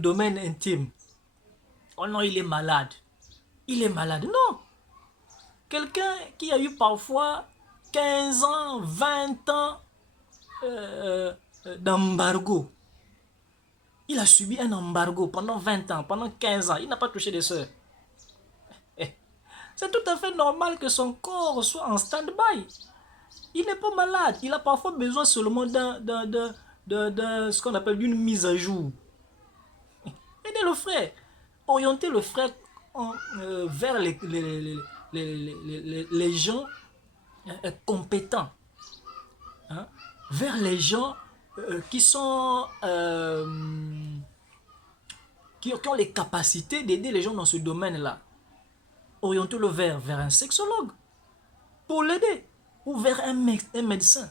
domaine intime. Oh non, il est malade. Il est malade. Non. Quelqu'un qui a eu parfois 15 ans, 20 ans d'embargo. Il a subi un embargo pendant 20 ans, pendant 15 ans. Il n'a pas touché des sœurs. C'est tout à fait normal que son corps soit en stand-by. Il n'est pas malade. Il a parfois besoin seulement ce qu'on appelle d'une mise à jour. Aidez le frère. Orientez le frère vers les gens compétents. Hein, vers les gens qui sont qui ont les capacités d'aider les gens dans ce domaine-là. Orientez-le vers un sexologue pour l'aider, ou vers un médecin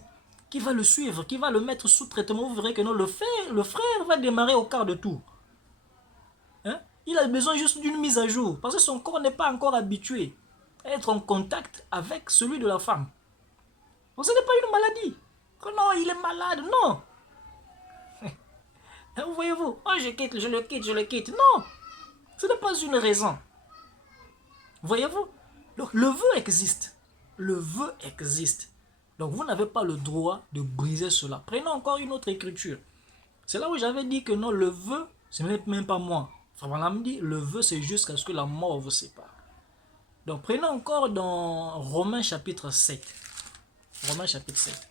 qui va le suivre, qui va le mettre sous traitement. Vous verrez que non, le frère va démarrer au quart de tour. Hein? Il a besoin juste d'une mise à jour, parce que son corps n'est pas encore habitué à être en contact avec celui de la femme. Donc ce n'est pas une maladie. Oh non, il est malade, non. Vous voyez-vous, oh, je le quitte. Non, ce n'est pas une raison. Voyez-vous, donc le vœu existe. Le vœu existe. Donc vous n'avez pas le droit de briser cela. Prenons encore une autre écriture. C'est là où j'avais dit que non, le vœu, ce n'est même pas moi. Frère me dit, le vœu c'est jusqu'à ce que la mort vous sépare. Donc prenons encore dans Romains chapitre 7. Romains chapitre 7.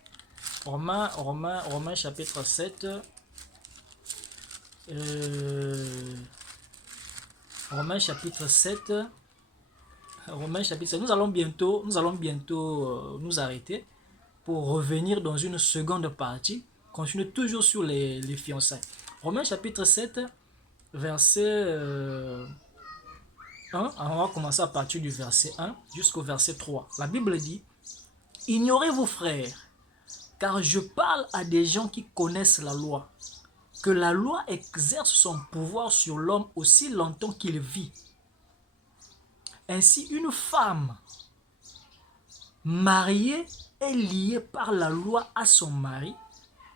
Romains chapitre 7. Romains chapitre 7. Romains chapitre 7. Nous allons bientôt nous arrêter pour revenir dans une seconde partie. Continue toujours sur les fiançailles. Romains chapitre 7, verset 1. On va commencer à partir du verset 1 jusqu'au verset 3. La Bible dit: ignorez vos frères, car je parle à des gens qui connaissent la loi, que la loi exerce son pouvoir sur l'homme aussi longtemps qu'il vit. Ainsi, une femme mariée est liée par la loi à son mari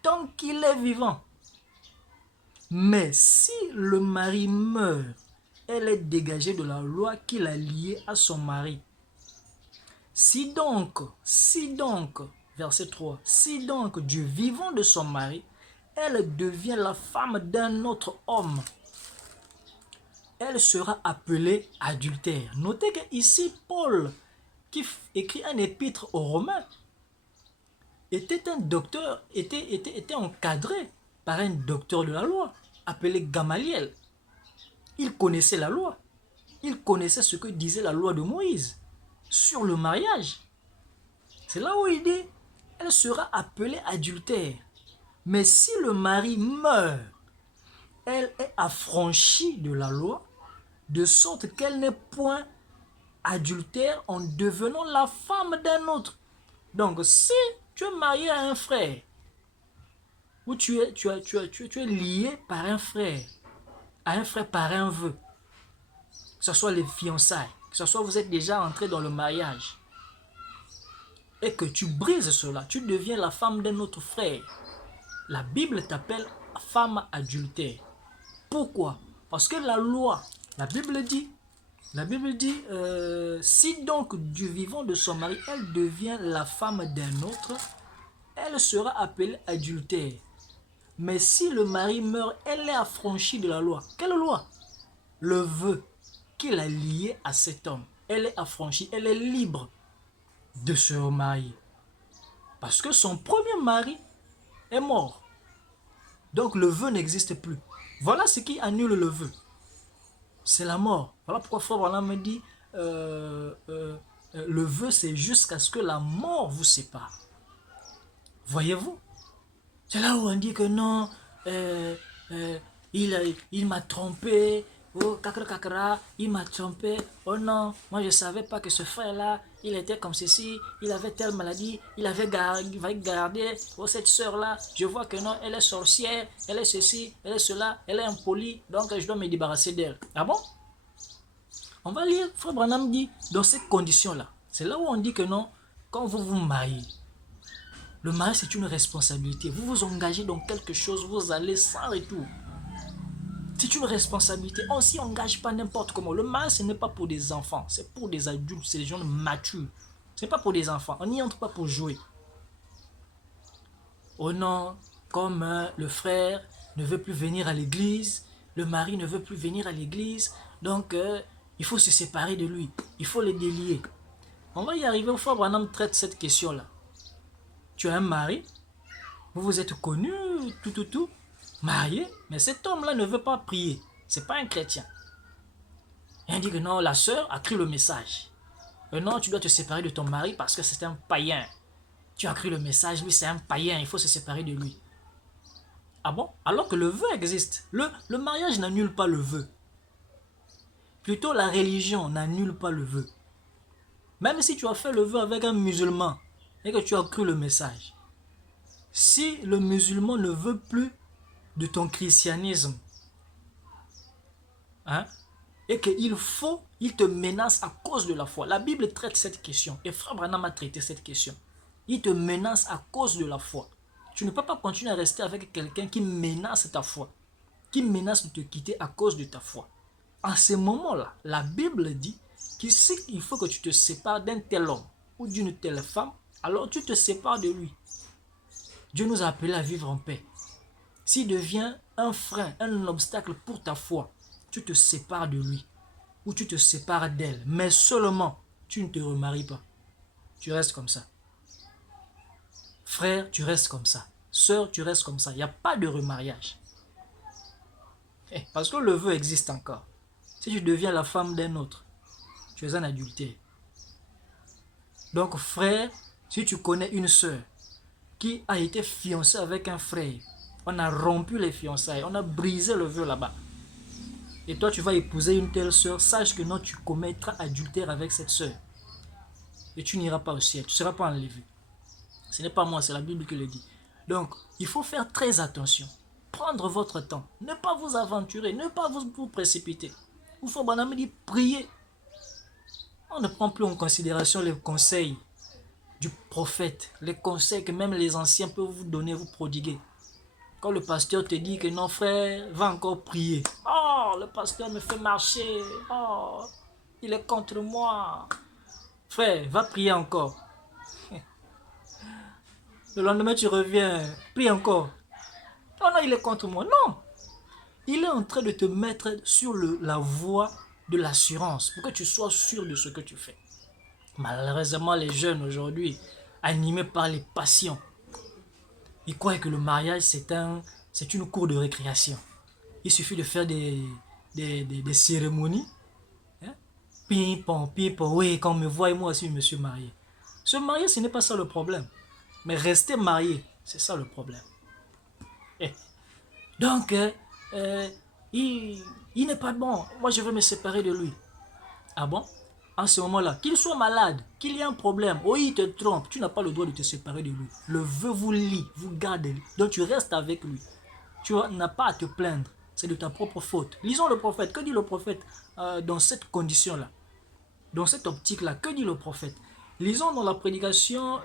tant qu'il est vivant. Mais si le mari meurt, elle est dégagée de la loi qui l'a liée à son mari. Si donc, verset 3, si donc du vivant de son mari, elle devient la femme d'un autre homme, elle sera appelée adultère. Notez que ici, Paul, qui écrit un épître aux Romains, était un docteur, était encadré par un docteur de la loi, appelé Gamaliel. Il connaissait la loi. Il connaissait ce que disait la loi de Moïse sur le mariage. C'est là où il dit, elle sera appelée adultère. Mais si le mari meurt, elle est affranchie de la loi, de sorte qu'elle n'est point adultère en devenant la femme d'un autre. Donc, si tu es marié à un frère, ou tu es lié par un frère, à un frère par un vœu, que ce soit les fiançailles, que ce soit vous êtes déjà entré dans le mariage, et que tu brises cela, tu deviens la femme d'un autre frère, la Bible t'appelle femme adultère. Pourquoi? Parce que la loi, la Bible dit, si donc du vivant de son mari, elle devient la femme d'un autre, elle sera appelée adultère. Mais si le mari meurt, elle est affranchie de la loi. Quelle loi? Le vœu qu'il a lié à cet homme. Elle est affranchie, elle est libre de se remarier. Parce que son premier mari est mort. Donc le vœu n'existe plus. Voilà ce qui annule le vœu. C'est la mort. Voilà pourquoi Frère Branham me dit le vœu c'est jusqu'à ce que la mort vous sépare. Voyez-vous? C'est là où on dit que non, il m'a trompé, oh kakra, il m'a trompé, oh non, moi je ne savais pas que ce frère-là, il était comme ceci, il avait telle maladie, il va garder, oh cette soeur-là, je vois que non, elle est sorcière, elle est ceci, elle est cela, elle est impolie, donc je dois me débarrasser d'elle. Ah bon? On va lire, Frère Branham dit, dans ces conditions-là, c'est là où on dit que non, quand vous vous mariez, le mariage, c'est une responsabilité. Vous vous engagez dans quelque chose, vous allez sans retour. C'est une responsabilité. On s'y engage pas n'importe comment. Le mariage, ce n'est pas pour des enfants. C'est pour des adultes. C'est des gens matures. Ce n'est pas pour des enfants. On n'y entre pas pour jouer. Oh non, comme le frère ne veut plus venir à l'église, le mari ne veut plus venir à l'église, donc il faut se séparer de lui. Il faut le délier. On va y arriver. Au Frère Branham traite cette question-là. Tu as un mari, vous vous êtes connus, tout, marié, mais cet homme-là ne veut pas prier. C'est pas un chrétien. Et on dit que non, la sœur a cru le message. Non, tu dois te séparer de ton mari parce que c'est un païen. Tu as cru le message, lui c'est un païen, il faut se séparer de lui. Ah bon? Alors que le vœu existe. Le mariage n'annule pas le vœu. Plutôt la religion n'annule pas le vœu. Même si tu as fait le vœu avec un musulman et que tu as cru le message, si le musulman ne veut plus de ton christianisme, hein, et qu'il te menace à cause de la foi. La Bible traite cette question et Frère Branham a traité cette question. Il te menace à cause de la foi. Tu ne peux pas continuer à rester avec quelqu'un qui menace ta foi, qui menace de te quitter à cause de ta foi. À ce moment-là, la Bible dit qu'il faut que tu te sépares d'un tel homme ou d'une telle femme, alors tu te sépares de lui. Dieu nous a appelés à vivre en paix. S'il devient un frein, un obstacle pour ta foi, tu te sépares de lui ou tu te sépares d'elle, mais seulement tu ne te remaries pas. Tu restes comme ça. Frère, tu restes comme ça. Sœur, tu restes comme ça. Il n'y a pas de remariage. Parce que le vœu existe encore. Si tu deviens la femme d'un autre, tu es un adultère. Donc frère, si tu connais une sœur qui a été fiancée avec un frère, on a rompu les fiançailles, on a brisé le vœu là-bas. Et toi, tu vas épouser une telle sœur, sache que non, tu commettras adultère avec cette sœur. Et tu n'iras pas au ciel, tu ne seras pas enlevé. Ce n'est pas moi, c'est la Bible qui le dit. Donc, il faut faire très attention. Prendre votre temps. Ne pas vous aventurer, ne pas vous précipiter. Il faut, Branham dit, prier. On ne prend plus en considération les conseils du prophète, les conseils que même les anciens peuvent vous donner, vous prodiguer. Quand le pasteur te dit que non frère, va encore prier. Oh, le pasteur me fait marcher. Oh, il est contre moi. Frère, va prier encore. Le lendemain, tu reviens, prie encore. Oh non, il est contre moi. Non. Il est en train de te mettre sur la voie de l'assurance pour que tu sois sûr de ce que tu fais. Malheureusement, les jeunes aujourd'hui, animés par les passions, ils croient que le mariage, c'est une cour de récréation. Il suffit de faire des cérémonies. Hein? Ping-pong, oui, quand on me voit, moi aussi, je me suis marié. Se marier, ce n'est pas ça le problème. Mais rester marié, c'est ça le problème. Donc, il n'est pas bon. Moi, je veux me séparer de lui. Ah bon? En ce moment-là, qu'il soit malade, qu'il y ait un problème, oh, il te trompe, tu n'as pas le droit de te séparer de lui. Le vœu vous lie, vous garde, donc tu restes avec lui. Tu n'as pas à te plaindre, c'est de ta propre faute. Lisons le prophète. Que dit le prophète dans cette condition-là? Dans cette optique-là, que dit le prophète? Lisons dans la prédication,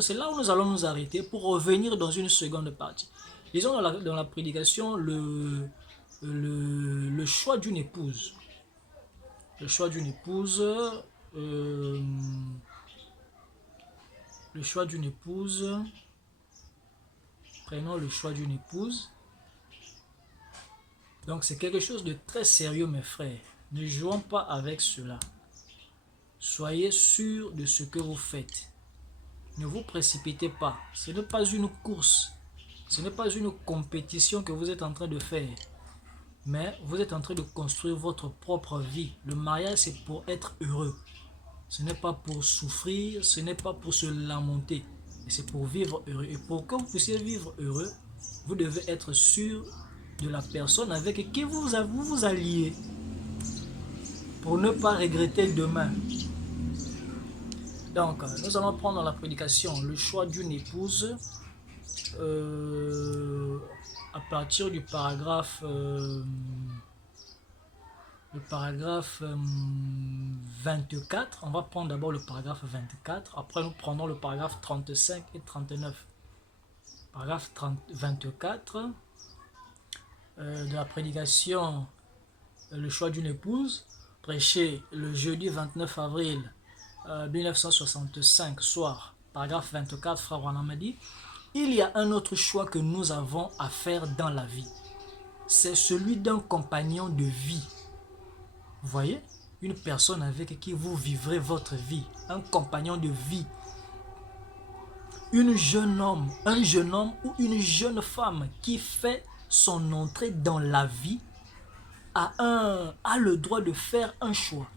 c'est là où nous allons nous arrêter pour revenir dans une seconde partie. Lisons dans la prédication le choix d'une épouse. Le choix d'une épouse. Le choix d'une épouse. Prenons le choix d'une épouse. Donc c'est quelque chose de très sérieux, mes frères. Ne jouons pas avec cela. Soyez sûrs de ce que vous faites. Ne vous précipitez pas. Ce n'est pas une course. Ce n'est pas une compétition que vous êtes en train de faire. Mais vous êtes en train de construire votre propre vie. Le mariage, c'est pour être heureux. Ce n'est pas pour souffrir, ce n'est pas pour se lamenter. C'est pour vivre heureux. Et pour que vous puissiez vivre heureux, vous devez être sûr de la personne avec qui vous vous alliez. Pour ne pas regretter demain. Donc, nous allons prendre la prédication le choix d'une épouse à partir du paragraphe 24. On va prendre d'abord le paragraphe 24, après nous prenons le paragraphe 35 et 39. Paragraphe 24, de la prédication Le choix d'une épouse, prêché le jeudi 29 avril 1965, soir, paragraphe 24, Frère Branham a dit, il y a un autre choix que nous avons à faire dans la vie. C'est celui d'un compagnon de vie. Vous voyez, une personne avec qui vous vivrez votre vie, un compagnon de vie. Un jeune homme ou une jeune femme qui fait son entrée dans la vie a le droit de faire un choix.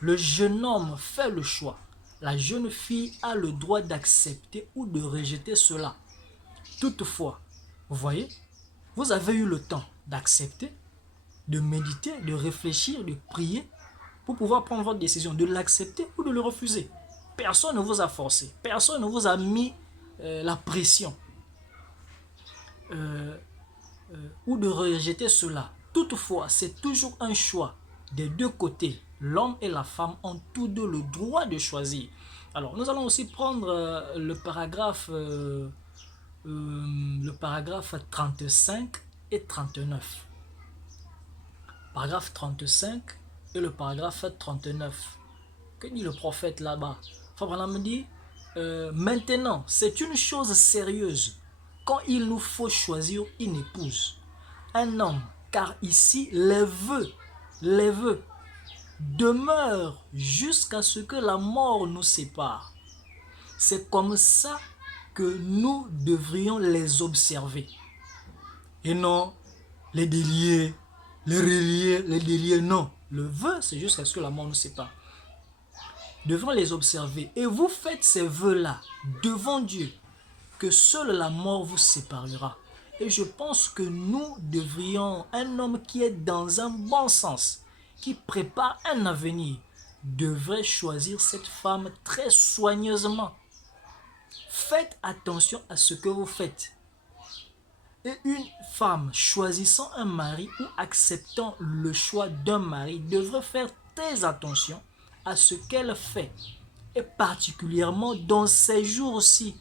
Le jeune homme fait le choix. La jeune fille a le droit d'accepter ou de rejeter cela. Toutefois, vous voyez, vous avez eu le temps d'accepter, de méditer, de réfléchir, de prier pour pouvoir prendre votre décision, de l'accepter ou de le refuser. Personne ne vous a forcé, personne ne vous a mis la pression ou de rejeter cela. Toutefois, c'est toujours un choix des deux côtés. L'homme et la femme ont tous deux le droit de choisir. Alors, nous allons aussi prendre le paragraphe 35 et 39. Paragraphe 35 et le paragraphe 39. Que dit le prophète là-bas? Frère me dit, maintenant, c'est une chose sérieuse quand il nous faut choisir une épouse, un homme, car ici, les vœux demeurent jusqu'à ce que la mort nous sépare. C'est comme ça que nous devrions les observer. Et non, les délier, les relier, les délier, non. Le vœu, c'est jusqu'à ce que la mort nous sépare. Devant les observer. Et vous faites ces vœux-là devant Dieu, que seule la mort vous séparera. Et je pense que nous devrions, un homme qui est dans un bon sens, qui prépare un avenir, devrait choisir cette femme très soigneusement. Faites attention à ce que vous faites. Et une femme choisissant un mari ou acceptant le choix d'un mari devrait faire très attention à ce qu'elle fait. Et particulièrement dans ces jours-ci.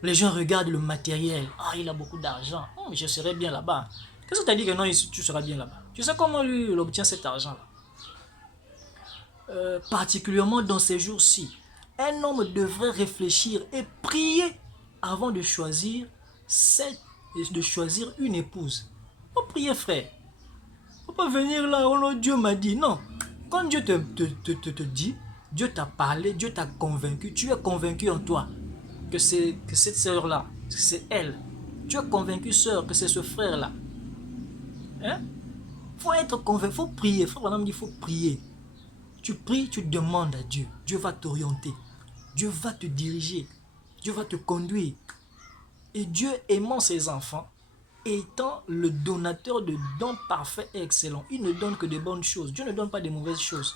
Les gens regardent le matériel. Ah, il a beaucoup d'argent. Oh, mais je serai bien là-bas. Qu'est-ce que tu as dit que non, tu seras bien là-bas? Tu sais comment lui, il obtient cet argent-là? Particulièrement dans ces jours-ci. Un homme devrait réfléchir et prier avant de choisir une épouse. Faut prier, frère. Faut pas venir là, oh non, Dieu m'a dit. Non. Quand Dieu te dit, Dieu t'a parlé, Dieu t'a convaincu, tu es convaincu en toi que cette sœur-là, c'est elle. Tu es convaincu, sœur, que c'est ce frère-là. Hein? Faut être convaincu, faut prier. Frère Branham dit, faut prier. Tu pries, tu demandes à Dieu. Dieu va t'orienter. Dieu va te diriger. Dieu va te conduire. Et Dieu aimant ses enfants, étant le donateur de dons parfaits et excellents, il ne donne que de bonnes choses. Dieu ne donne pas de mauvaises choses.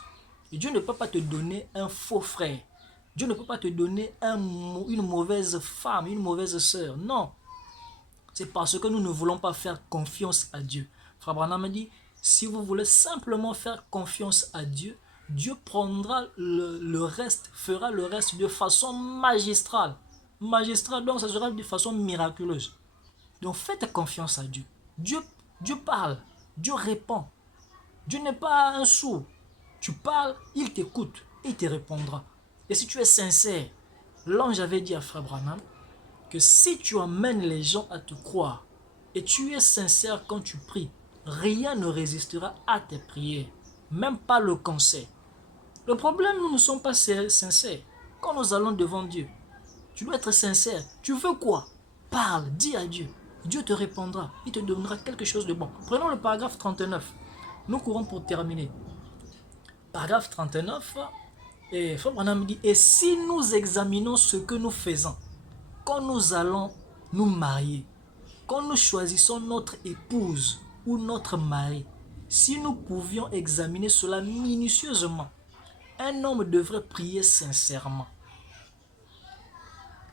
Et Dieu ne peut pas te donner un faux frère. Dieu ne peut pas te donner une mauvaise femme, une mauvaise sœur. Non. C'est parce que nous ne voulons pas faire confiance à Dieu. Frère Branham dit, si vous voulez simplement faire confiance à Dieu, Dieu prendra le reste, fera le reste de façon magistrale. Magistrale, donc ça sera de façon miraculeuse. Donc faites confiance à Dieu. Dieu parle, Dieu répond. Dieu n'est pas un sourd. Tu parles, il t'écoute, il te répondra. Et si tu es sincère, l'ange avait dit à Frère Branham que si tu emmènes les gens à te croire et tu es sincère quand tu pries, rien ne résistera à tes prières, même pas le cancer. Le problème, nous ne sommes pas sincères. Quand nous allons devant Dieu, tu dois être sincère. Tu veux quoi? Parle, dis à Dieu. Dieu te répondra, il te donnera quelque chose de bon. Prenons le paragraphe 39. Nous courons pour terminer. Paragraphe 39. Et Frère Branham dit, et si nous examinons ce que nous faisons, quand nous allons nous marier, quand nous choisissons notre épouse ou notre mari, si nous pouvions examiner cela minutieusement, un homme devrait prier sincèrement,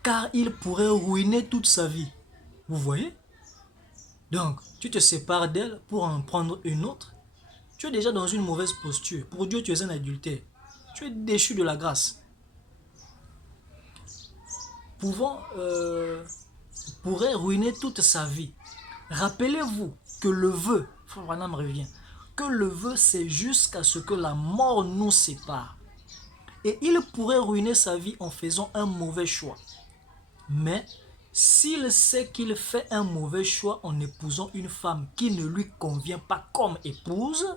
car il pourrait ruiner toute sa vie. Vous voyez? Donc, tu te sépares d'elle pour en prendre une autre. Tu es déjà dans une mauvaise posture. Pour Dieu, tu es un adultère. Tu es déchu de la grâce. Pourrait ruiner toute sa vie. Rappelez-vous que le vœu, Frère Branham revient, que le vœu c'est jusqu'à ce que la mort nous sépare. Et il pourrait ruiner sa vie en faisant un mauvais choix. Mais s'il sait qu'il fait un mauvais choix en épousant une femme qui ne lui convient pas comme épouse,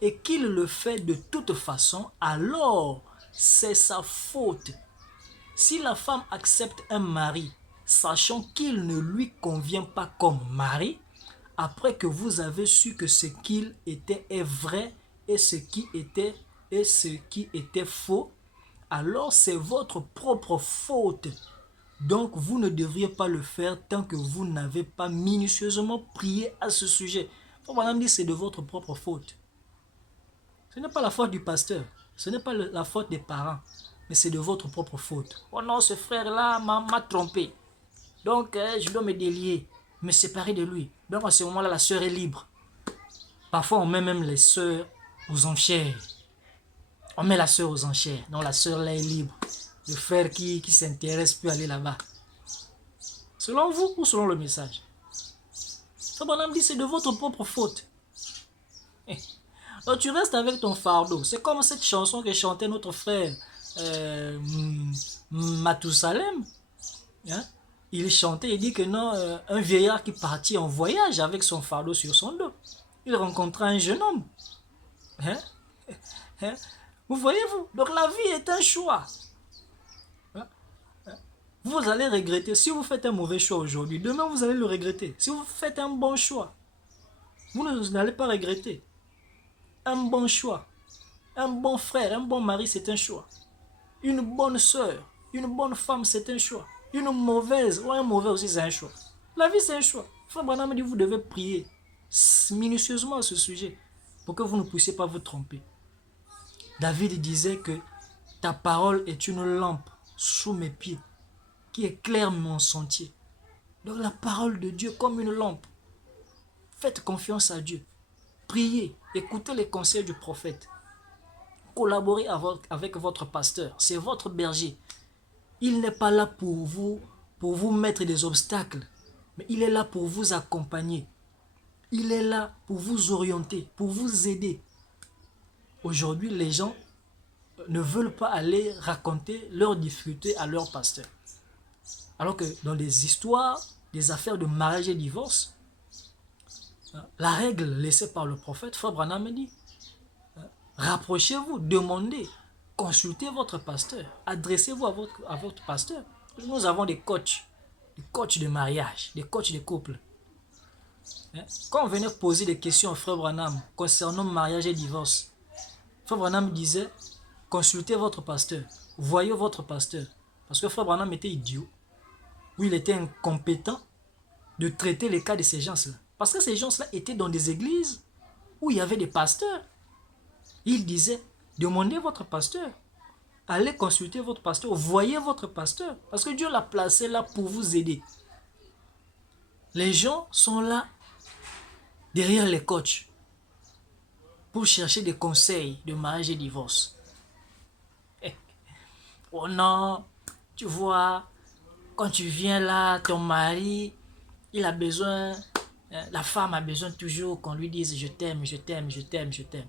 et qu'il le fait de toute façon, alors c'est sa faute. Si la femme accepte un mari, sachant qu'il ne lui convient pas comme mari, après que vous avez su que ce qu'il était est vrai et ce qui était faux, alors c'est votre propre faute. Donc vous ne devriez pas le faire tant que vous n'avez pas minutieusement prié à ce sujet. Madame dit c'est de votre propre faute. Ce n'est pas la faute du pasteur, ce n'est pas la faute des parents, mais c'est de votre propre faute. Oh non, ce frère-là m'a trompé. Donc je dois me délier, me séparer de lui. Donc à ce moment-là, la sœur est libre. Parfois on met même les sœurs aux enchères. On met la sœur aux enchères. Donc la sœur là est libre. Le frère qui s'intéresse peut aller là-bas. Selon vous ou selon le message? Ça, bonhomme dit c'est de votre propre faute. Donc tu restes avec ton fardeau. C'est comme cette chanson que chantait notre frère Mathusalem. Hein? Il chantait, il dit que non, un vieillard qui partit en voyage avec son fardeau sur son dos. Il rencontra un jeune homme. Hein? Hein? Vous voyez-vous? Donc la vie est un choix. Vous allez regretter. Si vous faites un mauvais choix aujourd'hui, demain vous allez le regretter. Si vous faites un bon choix, vous n'allez pas regretter. Un bon choix, un bon frère, un bon mari, c'est un choix. Une bonne soeur, une bonne femme, c'est un choix. Une mauvaise ou un mauvais aussi, c'est un choix. La vie, c'est un choix. Frère Branham dit, vous devez prier minutieusement à ce sujet pour que vous ne puissiez pas vous tromper. David disait que ta parole est une lampe sous mes pieds qui éclaire mon sentier. Donc la parole de Dieu comme une lampe. Faites confiance à Dieu. Priez, écoutez les conseils du prophète. Collaborez avec votre pasteur. C'est votre berger. Il n'est pas là pour vous mettre des obstacles, mais il est là pour vous accompagner. Il est là pour vous orienter, pour vous aider. Aujourd'hui, les gens ne veulent pas aller raconter leurs difficultés à leur pasteur. Alors que dans des histoires, des affaires de mariage et divorce, la règle laissée par le prophète, Frère Branham dit, rapprochez-vous, demandez, consultez votre pasteur, adressez-vous à votre pasteur. Nous avons des coachs de mariage, des coachs de couple. Quand on venait poser des questions au Frère Branham concernant mariage et divorce, Frère Branham disait, consultez votre pasteur, voyez votre pasteur. Parce que Frère Branham était idiot, ou il était incompétent de traiter les cas de ces gens-là. Parce que ces gens-là étaient dans des églises où il y avait des pasteurs. Il disait, demandez votre pasteur, allez consulter votre pasteur, voyez votre pasteur, parce que Dieu l'a placé là pour vous aider. Les gens sont là, derrière les coachs, pour chercher des conseils de mariage et divorce. Oh non, tu vois, quand tu viens là, ton mari, il a besoin, la femme a besoin toujours qu'on lui dise je t'aime, je t'aime, je t'aime, je t'aime.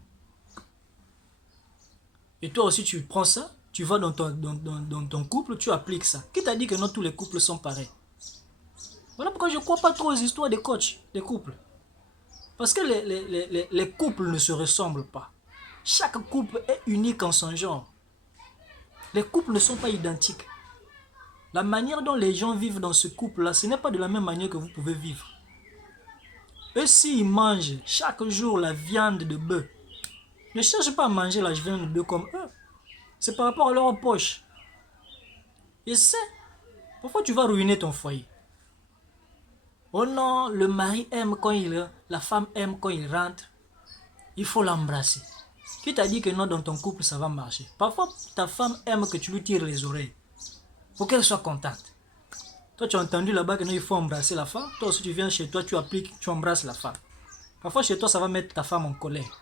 Et toi aussi tu prends ça, tu vas dans ton couple, tu appliques ça. Qui t'a dit que non tous les couples sont pareils? Voilà pourquoi je ne crois pas trop aux histoires des coachs, des couples. Parce que les couples ne se ressemblent pas. Chaque couple est unique en son genre. Les couples ne sont pas identiques. La manière dont les gens vivent dans ce couple-là, ce n'est pas de la même manière que vous pouvez vivre. Eux, s'ils mangent chaque jour la viande de bœuf, ne cherche pas à manger la viande de bœuf comme eux. C'est par rapport à leur poche. Et c'est, pourquoi tu vas ruiner ton foyer? Oh non, le mari aime quand la femme aime quand il rentre. Il faut l'embrasser. Qui t'a dit que non, dans ton couple, ça va marcher? Parfois, ta femme aime que tu lui tires les oreilles pour qu'elle soit contente. Toi, tu as entendu là-bas que non, il faut embrasser la femme. Toi aussi, tu viens chez toi, tu appliques, tu embrasses la femme. Parfois, chez toi, ça va mettre ta femme en colère.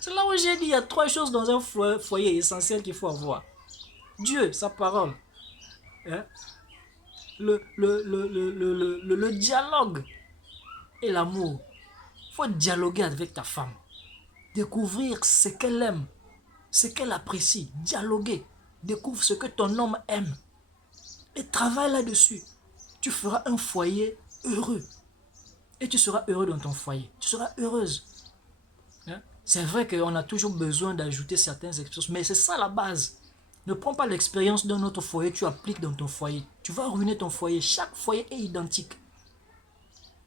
C'est là où j'ai dit, il y a 3 choses dans un foyer essentielles qu'il faut avoir. Dieu, sa parole. Hein? le dialogue et l'amour. Il faut dialoguer avec ta femme. Découvrir ce qu'elle aime, ce qu'elle apprécie. Dialoguer. Découvre ce que ton homme aime. Et travaille là-dessus. Tu feras un foyer heureux. Et tu seras heureux dans ton foyer. Tu seras heureuse. Hein? C'est vrai qu'on a toujours besoin d'ajouter certaines expériences, mais c'est ça la base. Ne prends pas l'expérience d'un autre foyer, tu appliques dans ton foyer. Tu vas ruiner ton foyer. Chaque foyer est identique.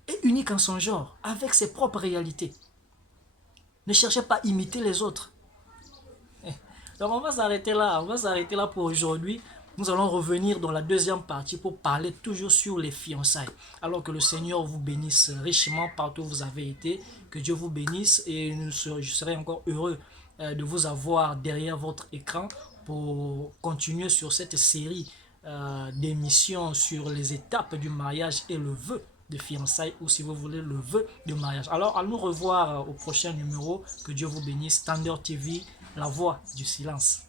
Est unique en son genre, avec ses propres réalités. Ne cherchez pas à imiter les autres. Donc on va s'arrêter là. On va s'arrêter là pour aujourd'hui. Nous allons revenir dans la deuxième partie pour parler toujours sur les fiançailles. Alors que le Seigneur vous bénisse richement partout où vous avez été. Que Dieu vous bénisse et je serai encore heureux de vous avoir derrière votre écran pour continuer sur cette série d'émissions sur les étapes du mariage et le vœu de fiançailles ou si vous voulez le vœu de mariage. Alors à nous revoir au prochain numéro. Que Dieu vous bénisse. Standard TV, la voix du silence.